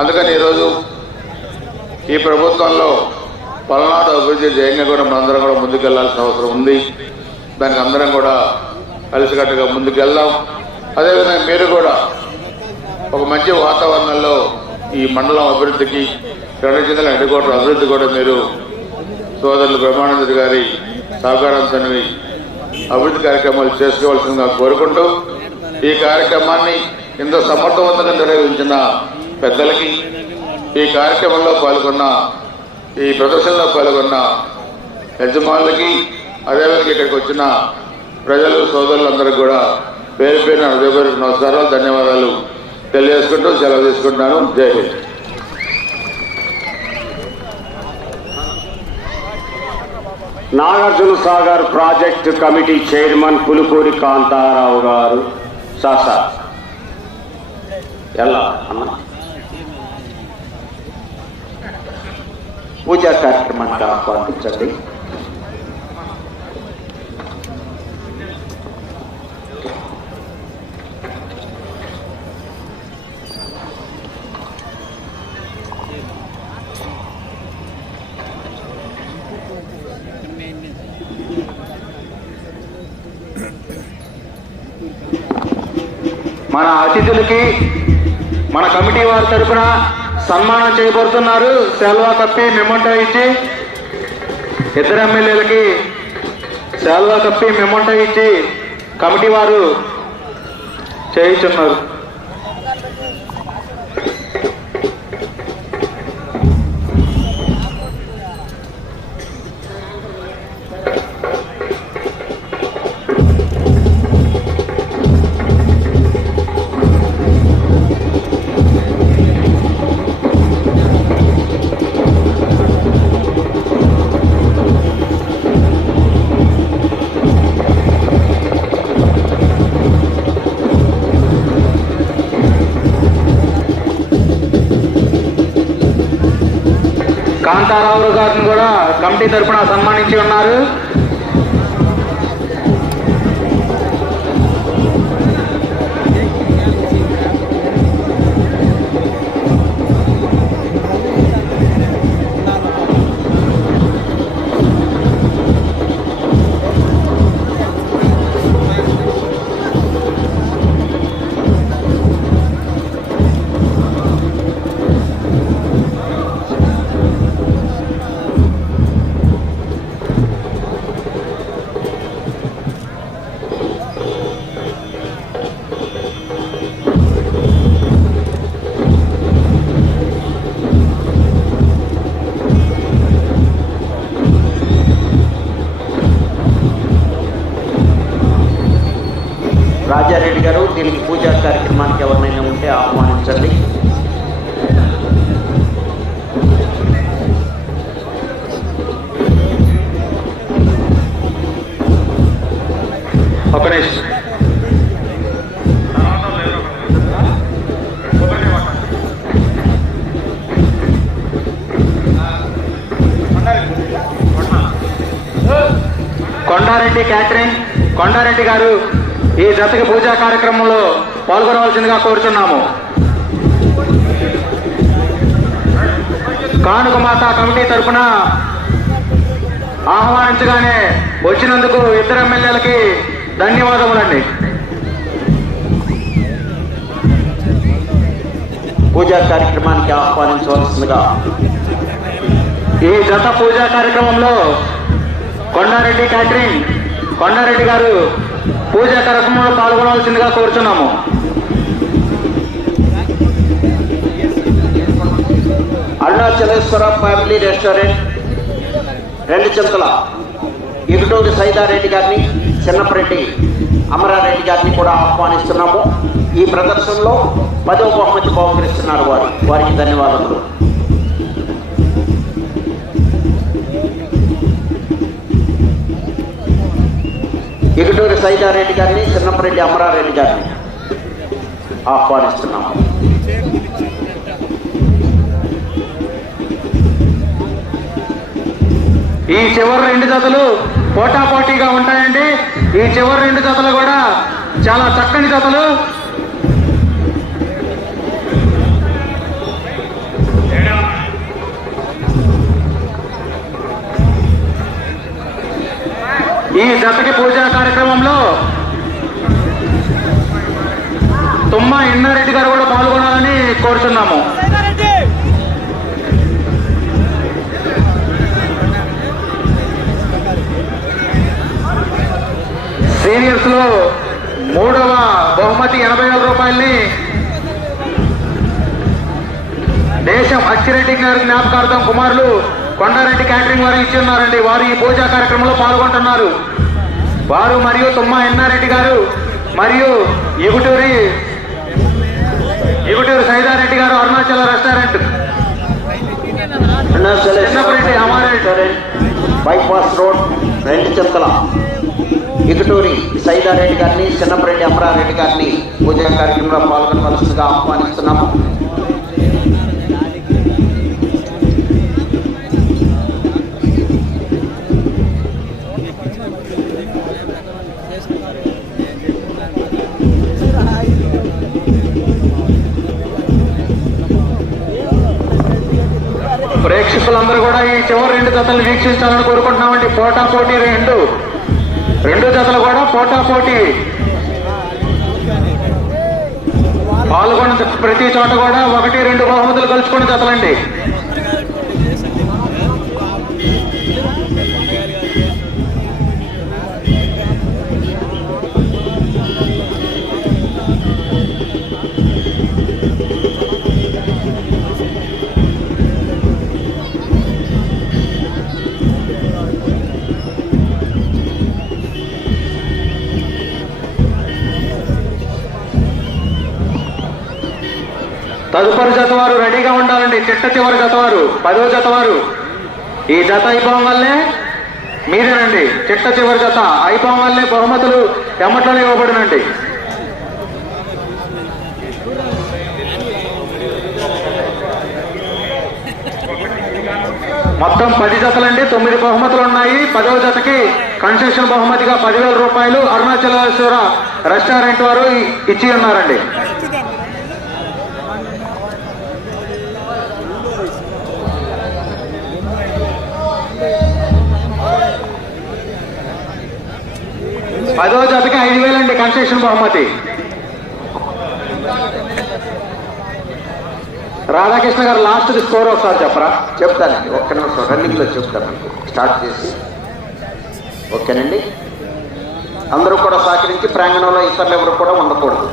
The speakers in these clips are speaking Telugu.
అందుకని ఈరోజు ఈ ప్రభుత్వంలో పల్నాడు అభివృద్ధి జయంగా కూడా మనందరం కూడా ముందుకెళ్ళాల్సిన అవసరం ఉంది. దానికి అందరం కూడా కలిసికట్టుగా ముందుకెళ్దాం. అదేవిధంగా మీరు కూడా ఒక మంచి వాతావరణంలో ఈ మండలం అభివృద్ధికి రెండు జిల్లాల హెడ్కోటర్ అభివృద్ధి కూడా మీరు సోదరులు బ్రహ్మానంద గారి సహకారంతో అభివృద్ధి కార్యక్రమాలు చేసుకోవాల్సిందిగా కోరుకుంటూ ఈ కార్యక్రమాన్ని ఇంత సమర్థవంతంగా నిర్వహించిన పెద్దలకి ఈ కార్యక్రమంలో పాల్గొన్న ఈ ప్రదర్శనలో పాల్గొన్న యజమానులకి అదేవిధంగా ఇక్కడికి వచ్చిన ప్రజలు సోదరులందరికీ కూడా పేరు పేరున హృదయపూర్వక నమస్కారాలు ధన్యవాదాలు తెలియజేసుకుంటూ సెలవు తీసుకుంటున్నాను. Jai Hind. Nagarjuna Sagar project committee chairman Pulukuri Kantharao garu. Sir ఎలా? అన్నా? పూజా కార్యక్రమానికి ఆహ్వానించండి మన అతిథులకి మన కమిటీ వారి తరఫున సన్మానం చేయబడుతున్నారు శాల్వా కప్పి మెమంటో ఇచ్చి ఇద్దరు ఎమ్మెల్యేలకి శాల్వా కప్పి మెమంటో ఇచ్చి కమిటీ వారు చేయించున్నారు. పార్టీ తరఫున సన్మానించి ఉన్నారు. రాజారెడ్డి గారు దీనికి పూజా కార్యక్రమానికి ఎవరినైనా ఉంటే ఆహ్వానించండి. ఒక నిమిషం. కొండారెడ్డి క్యాటరింగ్. కొండారెడ్డి గారు. ఈ జతకి పూజా కార్యక్రమంలో పాల్గొనవలసిందిగా కోరుతున్నాము కానుక మాత కమిటీ తరఫున ఆహ్వానించగానే వచ్చినందుకు ఇద్దరు ఎమ్మెల్యేలకి ధన్యవాదములండి. పూజా కార్యక్రమానికి ఆహ్వానించవలసిందిగా. ఈ జత పూజా కార్యక్రమంలో కొండారెడ్డి క్యాటరింగ్ కొండారెడ్డి గారు పూజా కార్యక్రమంలో పాల్గొనవలసిందిగా కోరుచున్నాము. అరుణాచలేశ్వర ఫ్యామిలీ రెస్టారెంట్ రెండు చింతల ఇగుటూరి సైదారెడ్డి గారిని చిన్నపరెడ్డి అమరారెడ్డి గారిని కూడా ఆహ్వానిస్తున్నాము. ఈ ప్రదర్శనలో పదవ బహుమతి బహుకరిస్తున్నారు వారు. వారికి ధన్యవాదములు. ఇగుటూరి సైదారెడ్డి గారిని చిన్నపరెడ్డి అమరారెడ్డి గారిని ఆహ్వానిస్తున్నాం. ఈ చివరి రెండు జతలు పోటాపోటీగా ఉంటాయండి. ఈ చివరి రెండు జతలు కూడా చాలా చక్కని జతలు. జతకి పూజా కార్యక్రమంలో తుమ్మ ఇన్నారెడ్డి గారు కూడా పాల్గొనాలని కోరుతున్నాము. సీనియర్స్లో మూడవ బహుమతి ఎనభై వేల రూపాయల్ని దేశం అచ్చిరెడ్డి గారి జ్ఞాపకార్థం కుమారులు కొండారెడ్డి క్యాటరింగ్ వారు ఇచ్చి ఉన్నారండి వారు ఈ పూజా కార్యక్రమంలో పాల్గొంటున్నారు. వారు మరియు తుమ్మ ఎన్నారెడ్డి గారు మరియు Iguturi Iguturi Saidareddy garu Arunachala restaurant. Chinnapareddy Amareddy bypass road రెండు చెత్తల ఇకటూరి సైదారెడ్డి గారిని చిన్నపరెడ్డి అమరారెడ్డి గారిని పూజా కార్యక్రమంలో పాల్గొనవలసిందిగా ఆహ్వానిస్తున్నాము ప్రేక్షకులందరూ కూడా ఈ చివరి రెండు జతలు వీక్షించాలని కోరుకుంటున్నామండి. పోటా పోటీ రెండు. రెండు జతలు కూడా పోటా పోటీ. పాల్గొన్న ప్రతి చోట కూడా ఒకటి రెండు బహుమతులు కలుసుకున్న జతలండి. తదుపరి జత వారు రెడీగా ఉండాలండి. చిట్ట చివరి జత వారు పదో జత వారు ఈ జత అయిపోవడం వల్లే మీరేనండి చిట్ట చివరి జత అయిపోవడం వల్లే బహుమతులు ఎమ్మట్లోనే ఇవ్వబడినండి. మొత్తం పది జతలండి. తొమ్మిది బహుమతులు ఉన్నాయి. పదవ జతకి కన్సెషన్ బహుమతిగా పదివేల రూపాయలు అరుణాచలేశ్వర రెస్టారెంట్ వారు ఇచ్చి ఉన్నారండి పదో జతకి ఐదు వేలండి కన్సెషన్ బహుమతి. రాధాకృష్ణ గారు లాస్ట్ స్కోర్ ఒకసారి చెప్పరా? చెప్తానండి ఒక్క నిమిషం రన్నింగ్లో చెప్తాను. స్టార్ట్ చేసి. ఓకేనండి? అందరూ కూడా సహకరించి ప్రాంగణంలో ఇతరులు ఎవరు కూడా ఉండకూడదు.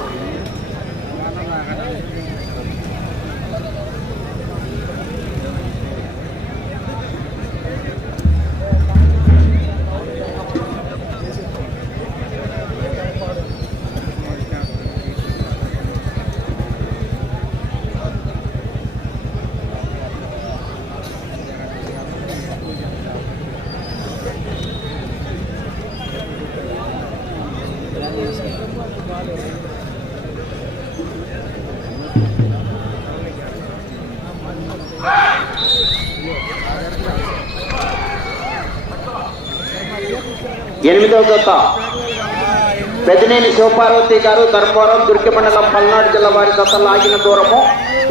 పెదనేని శివపార్వతి గారు ధర్మవరం దుర్గి మండలం పల్నాడు జిల్లా వారి జత లాగిన దూరము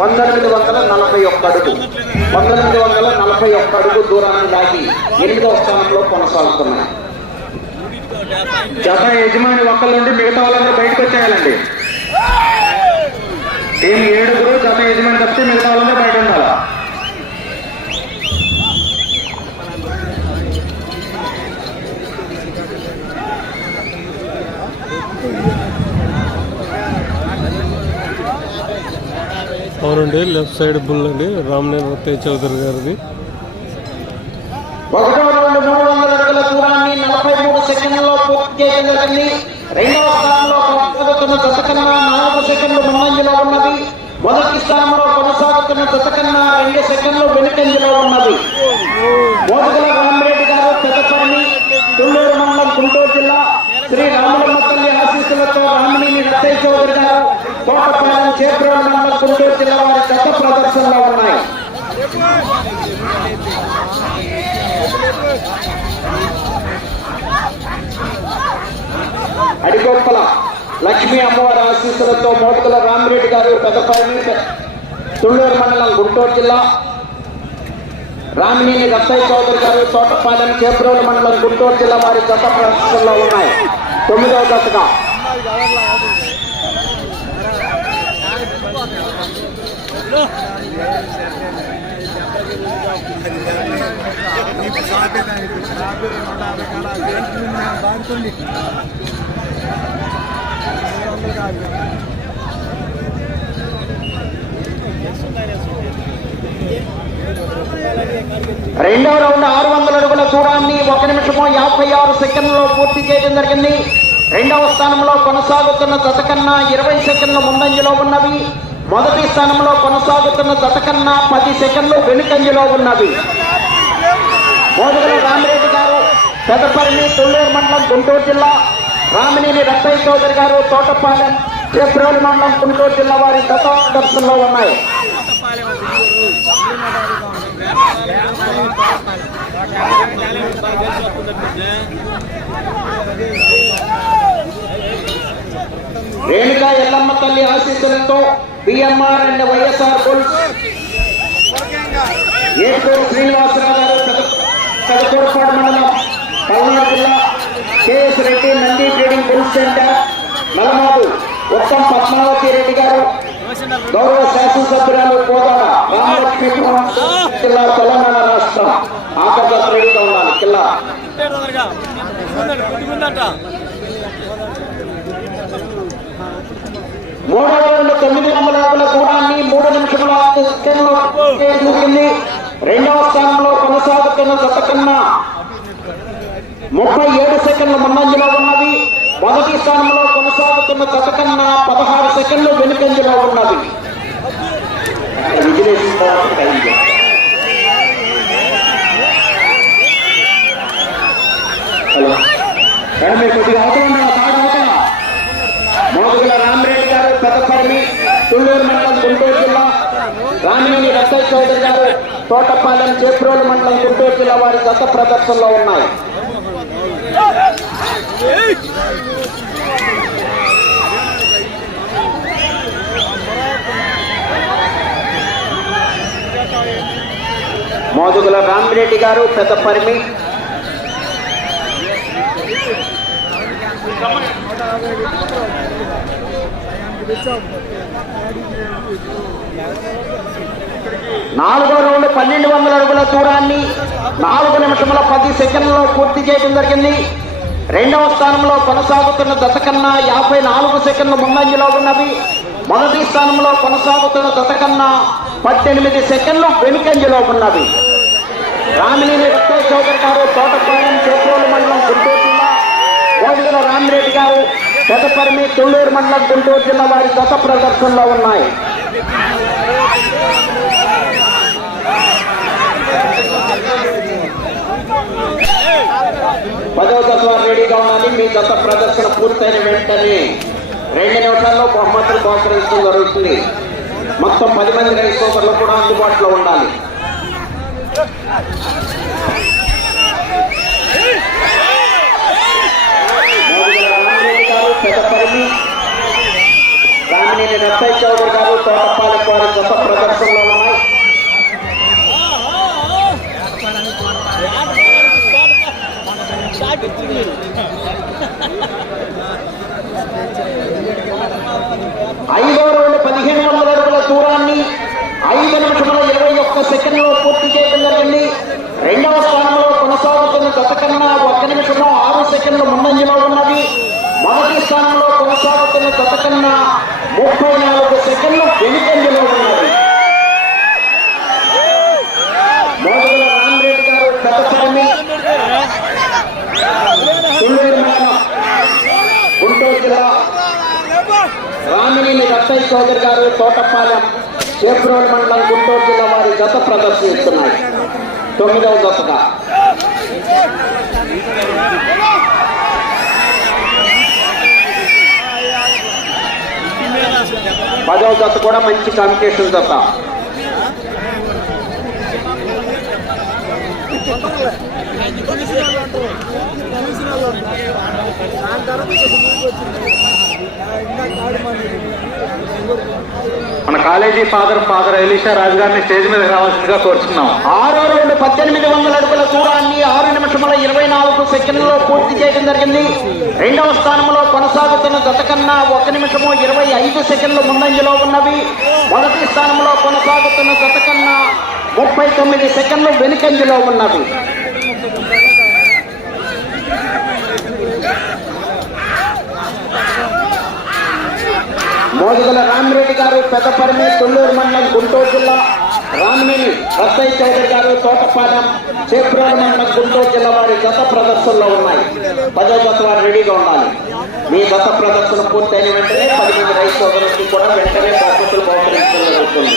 పంతొమ్మిది వందల నలభై ఒక్క అడుగు. పంతొమ్మిది వందల నలభై ఒక్క అడుగు దూరాన్ని లాగి ఎనిమిదవ స్థానంలో కొనసాగుతున్నాయి. జత యజమాని ఒక్కళ్ళండి మిగతా వాళ్ళందరూ బయటకు వచ్చేయాలండి. టీం ఏడుగురు జత యజమాని తప్పితే మిగతా వాళ్ళందరూ బయట ఉండాలా? అవునండి లెఫ్ట్ సైడ్ బుల్ అండి. రామనేని తేజ్ చౌదరి గారిది. ఒకటో రౌండ్ మూడు వందల అడుగుల దూరాన్ని నలభై మూడు సెకండ్లలో పూర్తి చేయడం జరిగింది. రెండవ స్థానంలో కొనసాగుతున్న జత నాలుగు సెకండ్లు ముందంజలో ఉన్నది. మొదటి స్థానంలో కొనసాగుతున్న జత కన్నా రెండు సెకండ్లు వెనుకంజలో ఉన్నది. మోదుగుల రామరెడ్డి గారు పెద్దపల్లి తుళ్ళూరు మండలం గుంటూరు జిల్లా శ్రీ రాములమ్మ తల్లి ఆశీస్సులతో రామినేని రత్తయ్య చౌదరి గారు తోటపాలెం చేబ్రోలు మండలం గుంటూరు జిల్లా వారి జత ప్రదర్శనలో ఉన్నాయి. అడిగొప్పల లక్ష్మీ అమ్మవారి ఆశీస్సులతో మోటుకుల రామిరెడ్డి గారు పెద్దపల్లి తుళ్ళూరు మండలం గుంటూరు జిల్లా. రామినేని రత్తయ్య చౌదరి గారు తోటపాలెం చేబ్రోలు మండలం గుంటూరు జిల్లా వారి జత ప్రదర్శనలో ఉన్నాయి. తొమ్మిదవ రెండవ రౌండ్ ఆరు వందల అడుగుల దూరాన్ని ఒక నిమిషము యాభై ఆరు సెకండ్లలో పూర్తి చేయడం జరిగింది. రెండవ స్థానంలో కొనసాగుతున్న జత కన్నా ఇరవై సెకండ్ల ముందంజలో ఉన్నవి. మొదటి స్థానంలో కొనసాగుతున్న జత కన్నా పది సెకండ్లు వెనుకంజలో ఉన్నది మోదుగుల రామిరెడ్డి గారు పెదపల్లి తొల్లూరు మండలం గుంటూరు జిల్లా రామినేని రత్తయ్య చౌదరి గారు తోటపాలెం చేబ్రోలు మండలం గుంటూరు జిల్లా వారి గత దర్శనంలో ఉన్నాయి. రేణుకా ఎల్లమ్మ తల్లి ఆశీస్సులతో BMR and YSR bulls. Eturu Srinivasarao garu పెద- మండలం పల్నాడు జిల్లా KS Reddy Nandi trading bull centre Nalamadu Uttam Padmavathi Reddy garu గౌరవ శాసనసభ్యురాలు కోదాడ రామలక్ష్మీపురం జిల్లా తెలంగాణ రాష్ట్రం ఆకర్షణ రెడీగా ఉండాలి. జిల్లా. మూడవ రౌండ్ తొమ్మిది వందల అడుగుల దూరాన్ని మూడు నిమిషముల ఆరు రెండవ స్థానంలో కొనసాగుతున్న జత కన్నా ముప్పై ఏడు సెకండ్ల ముందంజలో ఉన్నది మొదటి స్థానంలో కొనసాగుతున్న జత కన్నా పదహారు సెకండ్లు వెనుకంజలో ఉన్నది హలో. మేడం మీరు కొద్దిగా అవసరం ఉండాలి తాడు అవతల మోదుగుల రామరెడ్డి తుళ్ళూరు మండలం గుంటూరు జిల్లా రామినేని రత్తయ్య చౌదరి గారు తోటపాలెం చేప్రోలు మండలం గుంటూరు జిల్లా వారి గత ప్రదర్శనలో ఉన్నాయి. మోదుగుల రామిరెడ్డి గారు పెద్దపరిమి నాలుగో రౌండ్ పన్నెండు వందల అడుగుల దూరాన్ని నాలుగు నిమిషముల పది సెకండ్లలో పూర్తి చేయడం జరిగింది. రెండవ స్థానంలో కొనసాగుతున్న దశ కన్నా యాభై నాలుగు సెకండ్లు ముందంజలో ఉన్నవి మొదటి స్థానంలో కొనసాగుతున్న దశ కన్నా పద్దెనిమిది సెకండ్లు వెనుకంజలో ఉన్నవి రామినేని రత్తయ్య చౌదరి గారు తోటపాలెం చేకోలు మండలం గుంటూరు జిల్లా రామిరెడ్డి గారు పెదపరిమి తుళ్ళూరు మండలం గుంటూరు జిల్లా వారి గత ప్రదర్శనలో ఉన్నాయి. పదవ దశ రెడీగా ఉండాలి మీ గత ప్రదర్శన పూర్తయిన వెంటనే రెండు నిమిషాల్లో బహుమతులు బహుకరించడం జరుగుతుంది. మొత్తం పది మంది రైస్ సోదరులు కూడా అందుబాటులో ఉండాలి మోదుగుల రామిరెడ్డి గారు పెద్దపల్లి రామినేని రత్తయ్య చౌదరి గారు తోటపాలెం వారి గత ప్రదర్శనలో ఉన్నాయి. ఐదో రౌండ్ పదిహేను వందల అడుగుల దూరాన్ని ఐదు నిమిషంలో ఇరవై ఒక్క సెకండ్లో పూర్తి చేయడం జరిగింది. రెండవ స్థానంలో కొనసాగుతున్న గత కన్నా ఒక్క నిమిషంలో ఆరు సెకండ్లు ముందంజలో ఉన్నది. మొదటి స్థానంలో కొనసాగుతున్న గత కన్నా ముప్పై నాలుగు సెకండ్లు వెనుకంజలో ఉన్నది మోదుగుల రామరెడ్డి గారు పెద్దపల్లి గుంటూరు జిల్లా రామినేని రత్తయ్య చౌదరి గారు తోటపాలెం చేబ్రోల్ మండలం గుంటూరు జిల్లా వారి జత ప్రదర్శిస్తున్నారు తొమ్మిదవ జతగా. పదవ జత కూడా మంచి కాంపిటీషన్ జత మన college father father Elisha Raju గారిని స్టేజ్ మీద రావాల్సిందిగా కోరుచున్నాం. ఆరో రెండు పద్దెనిమిది వందల అడుగుల దూరాన్ని ఆరు నిమిషముల ఇరవై నాలుగు సెకండ్లలో పూర్తి చేయడం జరిగింది. రెండవ స్థానంలో కొనసాగుతున్న గత కన్నా ఒక నిమిషము ఇరవై ఐదు సెకండ్లు ముందంజలో ఉన్నవి. మొదటి స్థానంలో కొనసాగుతున్న గత కన్నా ముప్పై తొమ్మిది సెకండ్లు వెనుకంజలో ఉన్నవి. మోదుగల రామిరెడ్డి గారు పెద్దపరిమి తొల్లూరు మండలం గుంటూరు జిల్లా రామినేని రత్తయ్య చౌదరి గారు తోటపాలెం చేప్రోలు మండలం గుంటూరు జిల్లా వారి గత ప్రదర్శనలో ఉన్నాయి. పదో జత వారు రెడీగా ఉండాలి. మీ గత ప్రదర్శన పూర్తయిన వెంటనే పదిహేను రైతు సోదరులకు కూడా వెంటనే బహుమతులు బహుకరించడం జరుగుతుంది.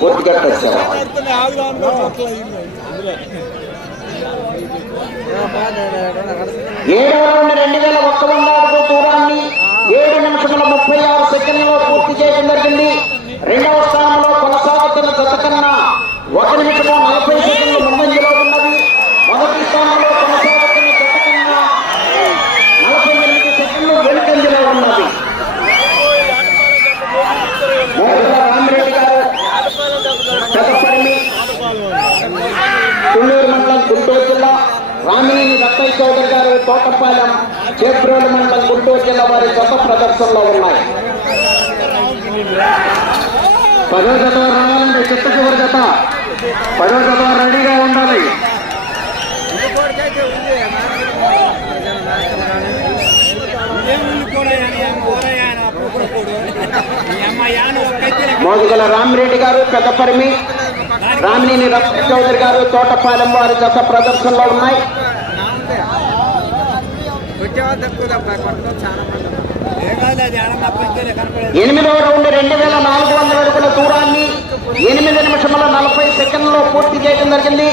పూర్తిగా వచ్చారు ఏడవ రౌండ్ రెండు వేల ఒక్క వంద అడుగు దూరాన్ని ఏడు నిమిషముల ముప్పై ఆరు సెకండ్లలో పూర్తి చేయడం జరిగింది. రెండవ స్థానంలో కొనసాగుతున్న జత కన్నా ఒక నిమిషము నలభై సెకండ్ ముందంజలో ఉన్నది మొదటి స్థానంలో కొనసాగుతున్న జత కన్నా నలభై ఎనిమిది సెకండ్లు వెనుకంజలో ఉన్నది మోదల రామిరెడ్డి గారు పెద్దపల్లి తుళ్ళూరు మండలం గుంటూరు జిల్లా రామినేని రత్తయ్య చౌదరి గారు తోటపాలెం చేబ్రోలు మండలం గుంటూరు జిల్లా వారి గత ప్రదర్శనలో ఉన్నాయి. పదో జత రావాలంటే చిట్ట చివరి జత. పదో జత రెడీగా ఉండాలి. మోదుగల రామిరెడ్డి గారు పెద్దపరిమి రామినేని రత్తయ్య చౌదరి గారు తోటపాలెం వారి గత ప్రదర్శనలో ఉన్నాయి. ఎనిమిదవ రౌండ్ రెండు వేల నాలుగు వందల అడుగుల దూరాన్ని ఎనిమిది నిమిషముల నలభై సెకండ్లో పూర్తి చేయడం జరిగింది.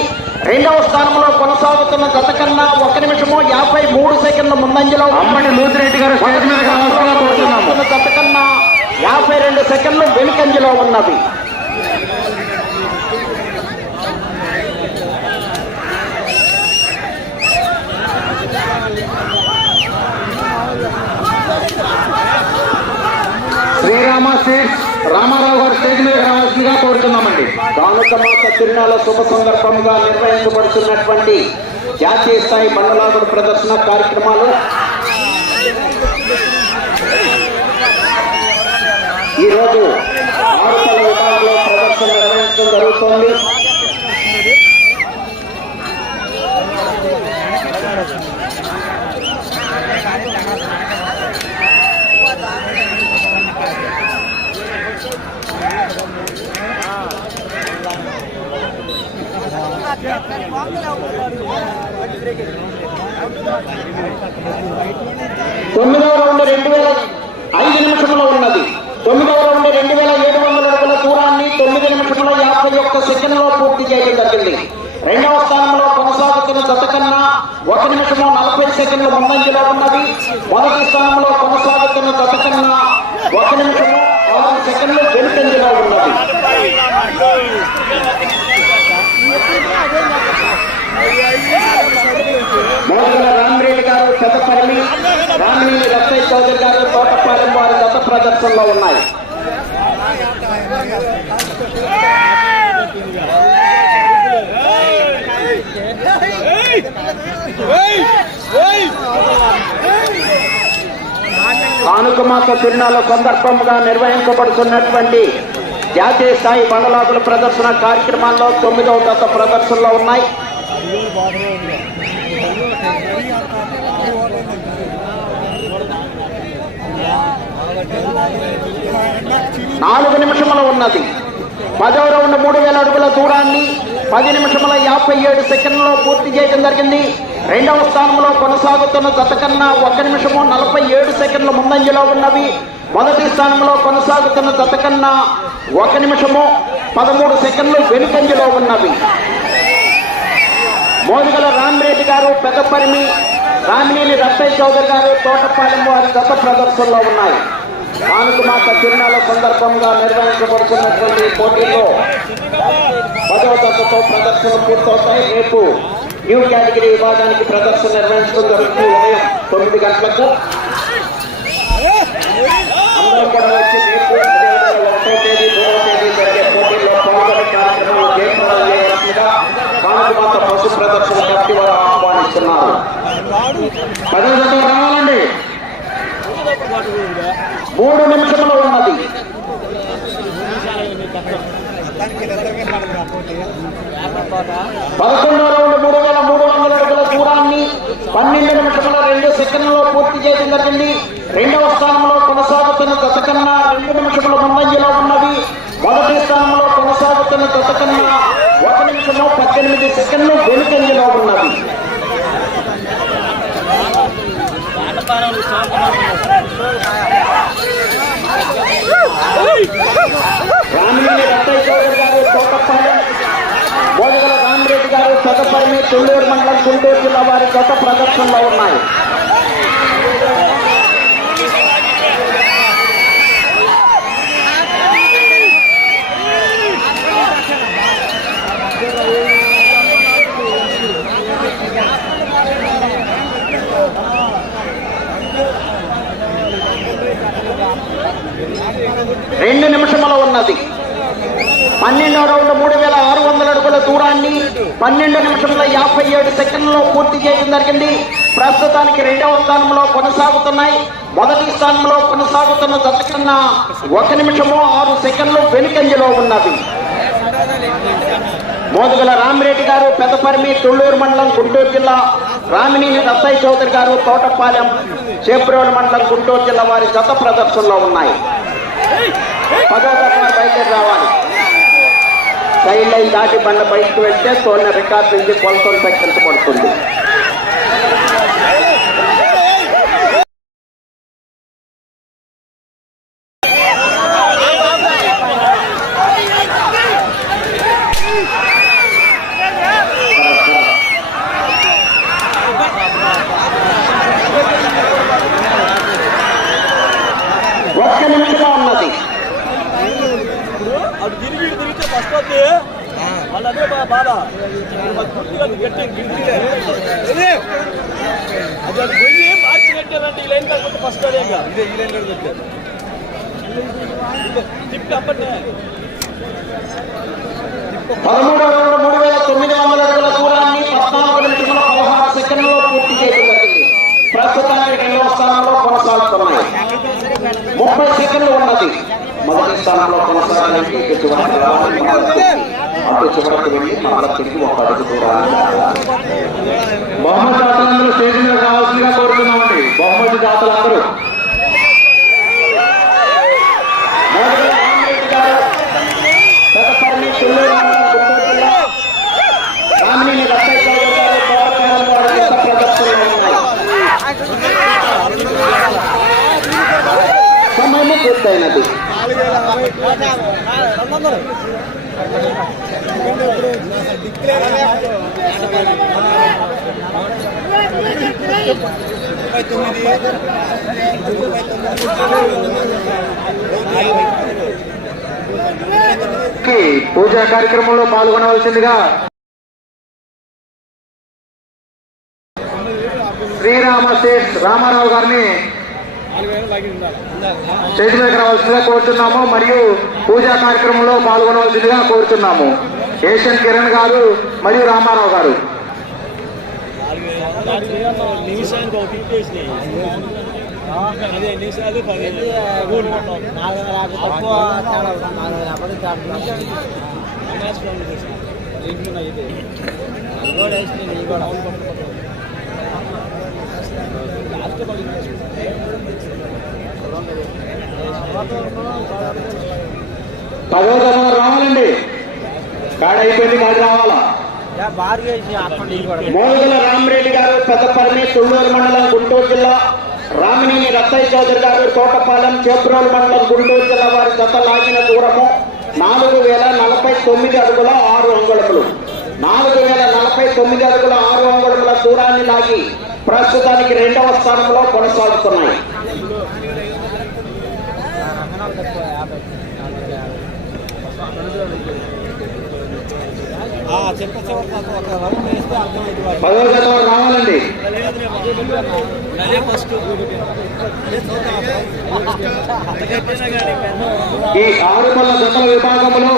రెండవ స్థానంలో కొనసాగుతున్న గత కన్నా ఒక నిమిషము యాభై మూడు సెకండ్ల ముందంజలో లూతిరెడ్డి గారు గత కన్నా యాభై రెండు సెకండ్లు వెనుకంజలో ఉన్నవి శ్రీరామ రామారావు గారు స్టేజ్ మీద రావాల్సిందిగా కోరుతున్నామండి కానుకమాత తిరునాళ్ళ శుభ సందర్భంగా నిర్వహించబడుతున్నటువంటి జాతీయ స్థాయి బండలాగుడు ప్రదర్శన కార్యక్రమాలు. ఈరోజు ఆరుతల విభాగంలో ప్రదర్శన నిర్వహించడం జరుగుతోంది. తొమ్మిదవ రౌండ్ రెండు వేల ఐదు నిమిషంలో ఉన్నది. తొమ్మిదవ రౌండ్ రెండు వేల ఏడు వందల అడుగుల దూరాన్ని తొమ్మిది నిమిషంలో యాభై ఒక్క సెకండ్లో పూర్తి చేయడం జరిగింది. రెండవ స్థానంలో కొనసాగుతున్న జత కన్నా ఒక నిమిషంలో నలభై సెకండ్ల ముందంజలో ఉన్నది. మొదటి స్థానంలో కొనసాగుతున్న జత కన్నా ఒక నిమిషము ఆరు సెకండ్లు వెనుకంజలో ఉన్నది. మోదల రామిరెడ్డి గారు పెద్దపల్లి రామినేని రత్తయ్య చౌదరి గారు తోటపాలెం వారి గత ప్రదర్శనలో ఉన్నాయి. కానుకమాస తిరునాల సందర్భంగా నిర్వహించబడుతున్నటువంటి జాతీయ స్థాయి బండలాగుల ప్రదర్శన కార్యక్రమాల్లో తొమ్మిదవ దశ ప్రదర్శనలో ఉన్నాయి. నాలుగు నిమిషముల ఉన్నది. పదవ రౌండ్ మూడు వేల అడుగుల దూరాన్ని పది నిమిషముల యాభై ఏడు సెకండ్లలో పూర్తి చేయడం జరిగింది. రెండవ స్థానంలో కొనసాగుతున్న జత కన్నా ఒక నిమిషము నలభై ఏడు సెకండ్ల ముందంజలో ఉన్నవి. మొదటి స్థానంలో కొనసాగుతున్న జత కన్నా ఒక నిమిషము పదమూడు సెకండ్లు వెనుకంజలో ఉన్నవి. మోదుగల రామిరెడ్డి గారు పెద్దపరిమి రామినేని రత్తయ్య చౌదరి గారు తోటపాలెం వారి గత ప్రదర్శనలో ఉన్నాయి. మానుకుమాత తిరునాళ్ళ సందర్భంగా నిర్వహించబడుతున్నటువంటి ఈ పోటీలో పదవ దశతో ప్రదర్శన పూర్తవుతాయి. రేపు న్యూ కేటగిరీ విభాగానికి ప్రదర్శన నిర్వహించడం జరుగుతుంది ఉదయం తొమ్మిది గంటలకు. అందరూ కూడా వచ్చి రేపు అదేవిధంగా ఒకటో తేదీ మూడవ తేదీ జరిగే పోటీల్లో పాల్గొనే కార్యక్రమంలో జయప్రదం చేయవలసిందిగా మానవమాత పశు ప్రదర్శన కమిటీ వారు ఆహ్వానిస్తున్నారు. పదవ జత రావాలండి. మూడు నిమిషంలో ఉన్నది. పదకొండో రౌండ్ మూడు వేల మూడు వందల అడుగుల దూరాన్ని పన్నెండు నిమిషముల రెండు సెకండ్లో పూర్తి చేయడం జరిగింది. రెండవ స్థానంలో కొనసాగుతున్న గత కన్నా రెండు నిమిషముల ముందంజలో ఉన్నది. మొదటి స్థానంలో కొనసాగుతున్న గత కన్నా ఒక నిమిషము పద్దెనిమిది సెకండ్లు వెనుకంజలో ఉన్నది. రామిరెడ్డి రత్తయ్య చౌదరి గారు తోటపాలెం బోడగల రామిరెడ్డి గారు పెద్దపల్లి తుళ్ళూరు మండలం గుంటూరు జిల్లా వారి గత ప్రదర్శనలో ఉన్నాయి రెండు నిమిషముల ఉన్నది పన్నెండో రౌండ్ మూడు వేల ఆరు వందల అడుగుల పన్నెండు నిమిషంలో యాభై ఏడు సెకండ్లలో పూర్తి చేయడం జరిగింది. ప్రస్తుతానికి రెండవ స్థానంలో కొనసాగుతున్నాయి. మొదటి స్థానంలో కొనసాగుతున్న జత కన్నా ఒక నిమిషము ఆరు సెకండ్లు వెనుకంజలో ఉన్నది మోదుగల రామిరెడ్డి గారు పెదపరిమి తుళ్ళూరు మండలం గుంటూరు జిల్లా రామినేని దత్తయ్య చౌదరి గారు తోటపాలెం చేప్రోడ్ మండలం గుంటూరు జిల్లా వారి గత ప్రదర్శనలో ఉన్నాయి. పదో తరగతి బయలుదేరి రావాలి. సైడ్ లైన్ దాటి బండ బయటకు వెళ్తే తోలిన రికార్డు నుంచి కొలసొనసాగించబడుతుంది తగ్గించబడుతుంది ఒక్క నిమిషంలో ఉన్నది అటు తిరిగి ఇటు తిరిగితే ఫస్ట్ వద్దు వాళ్ళు అదే బా బాధ మాకు పూర్తిగా గట్టి గిట్టి అది అటు పోయి మార్చి కట్టారంటే ఈ లైన్ కాకపోతే ఫస్ట్ అదే ఇంకా ఇదే ఈ లైన్ కట్టారు తిప్పి అప్పటి పదమూడవ రౌండ్ మూడు వేల తొమ్మిది వందల అడుగుల దూరాన్ని పద్నాలుగు నిమిషముల పదహారు సెకండ్లలో పూర్తి చేయడం జరిగింది ప్రస్తుతానికి రెండవ స్థానంలో కొనసాగుతున్నాయి ముప్పై సెకండ్లు ఉన్నది. మొదటి స్థానంలో కొనసాగడానికి ఇటు చివరికి రావాలి. అటు చివరికి వెళ్ళి మరలా తిరిగి ఒక అడుగు దూరాన్ని బహుమతి దాతలందరూ స్టేజ్ మీద కావాల్సిందిగా కోరుతున్నామండి. బహుమతి దాతలందరూ మోదుగల రామిరెడ్డి గారు పెద్దపల్లి తుళ్ళూరు మండలం గుంటూరు జిల్లా రామినేని రత్తయ్య చౌదరి గారు తోటపాలెం వారి యొక్క ప్రదర్శనలో ఉన్నాయి సమయము కి పూజా కార్యక్రమంలో పాల్గొనవలసిందిగా శ్రీరామ సేట్ రామారావు గారిని స్టేజ్ మీద రావాల్సిందిగా కోరుతున్నాము మరియు పూజా కార్యక్రమంలో పాల్గొనవలసిందిగా కోరుతున్నాము ఏషియన్ కిరణ్ గారు మరియు రామారావు గారు నిమిషానికి ఒక టికెట్ వేసినాయి అదే నిమిషాలు పది రావాలండి. కాడ అయిపోయింది కాదు రావాలా? మోదుగుల రామరెడ్డి గారు పెద్దపల్లి తుళ్ళూరు మండలం గుంటూరు జిల్లా రామినేని రత్తయ్య చౌదరి గారు తోటపాలెం చేబ్రోలు మండలం గుంటూరు జిల్లా వారి జత లాగిన దూరము నాలుగు వేల నలభై తొమ్మిది అడుగుల ఆరు అంగుళములు. నాలుగు వేల నలభై తొమ్మిది అడుగుల ఆరు అంగుళముల దూరాన్ని లాగి ప్రస్తుతానికి రెండవ స్థానంలో కొనసాగుతున్నాయి. పదో జత వారు రావాలండి ఈ ఆరు పళ్ళ జతల విభాగంలో